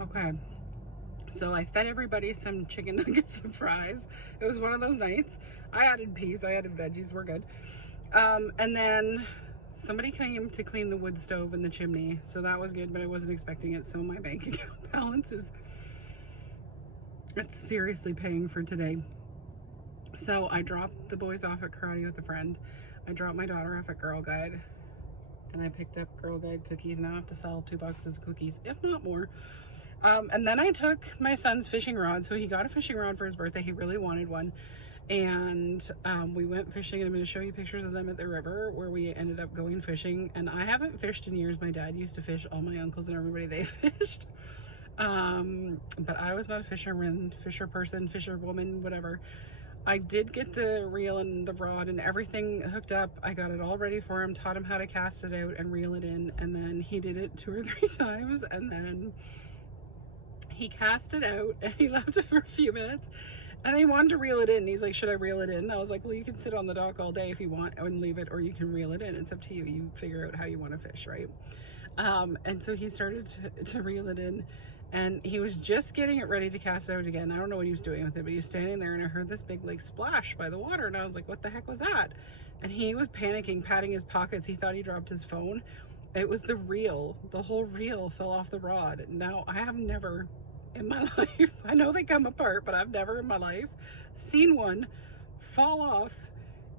Okay. So I fed everybody some chicken nuggets and fries. It was one of those nights. I added peas, I added veggies, we're good. And then somebody came to clean the wood stove in the chimney. So that was good, but I wasn't expecting it. So my bank account balance is, it's seriously paying for today. So I dropped the boys off at karate with a friend. I dropped my daughter off at Girl Guide. And I picked up Girl Guide cookies. Now I have to sell 2 boxes of cookies, if not more. And then I took my son's fishing rod. So he got a fishing rod for his birthday. He really wanted one. And we went fishing, and I'm going to show you pictures of them at the river where we ended up going fishing. And I haven't fished in years. My dad used to fish. All my uncles and everybody, they fished. But I was not a fisherman, fisher person, fisher woman, whatever. I did get the reel and the rod and everything hooked up. I got it all ready for him, taught him how to cast it out and reel it in. And then he did it 2 or 3 times. And then he cast it out and he left it for a few minutes. And he wanted to reel it in. He's like, should I reel it in? And I was like, well, you can sit on the dock all day if you want and leave it, or you can reel it in. It's up to you. You figure out how you want to fish, right? And so he started to reel it in, and he was just getting it ready to cast out again. I don't know what he was doing with it, but he was standing there, and I heard this big like splash by the water, and I was like, what the heck was that? And he was panicking, patting his pockets. He thought he dropped his phone. It was the reel. The whole reel fell off the rod. Now, I have never in my life, I know they come apart, but I've never in my life seen one fall off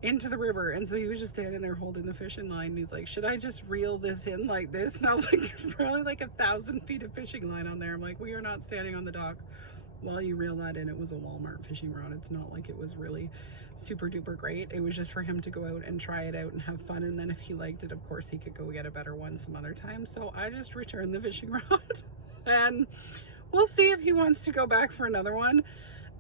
into the river. And so he was just standing there holding the fishing line. He's like, should I just reel this in like this? And I was like, there's probably like 1,000 feet of fishing line on there. I'm like, we are not standing on the dock while you reel that in. It was a Walmart fishing rod. It's not like it was really super duper great. It was just for him to go out and try it out and have fun. And then if he liked it, of course, he could go get a better one some other time. So I just returned the fishing rod, and we'll see if he wants to go back for another one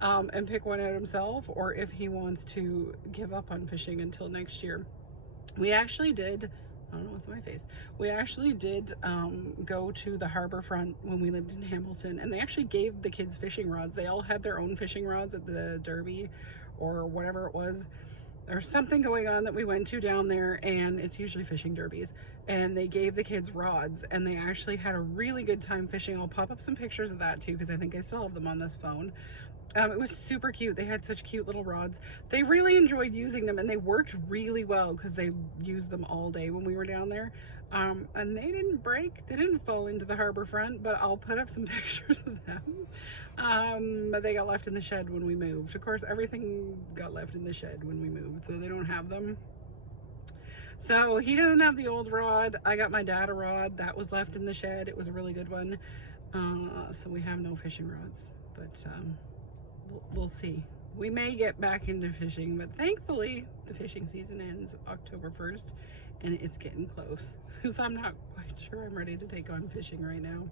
and pick one out himself, or if he wants to give up on fishing until next year. We actually did, I don't know what's on my face. We actually did go to the harbor front when we lived in Hamilton, and they actually gave the kids fishing rods. They all had their own fishing rods at the Derby or whatever it was. There's something going on that we went to down there, and it's usually fishing derbies, and they gave the kids rods, and they actually had a really good time fishing. I'll pop up some pictures of that too, because I think I still have them on this phone. It was super cute. They had such cute little rods. They really enjoyed using them, and they worked really well because they used them all day when we were down there. And they didn't break. They didn't fall into the harbor front, but I'll put up some pictures of them. But they got left in the shed when we moved. Of course, everything got left in the shed when we moved, so they don't have them. So he doesn't have the old rod. I got my dad a rod that was left in the shed. It was a really good one. So we have no fishing rods, but we'll see. We may get back into fishing, but thankfully the fishing season ends October 1st, and it's getting close. So I'm not quite sure I'm ready to take on fishing right now.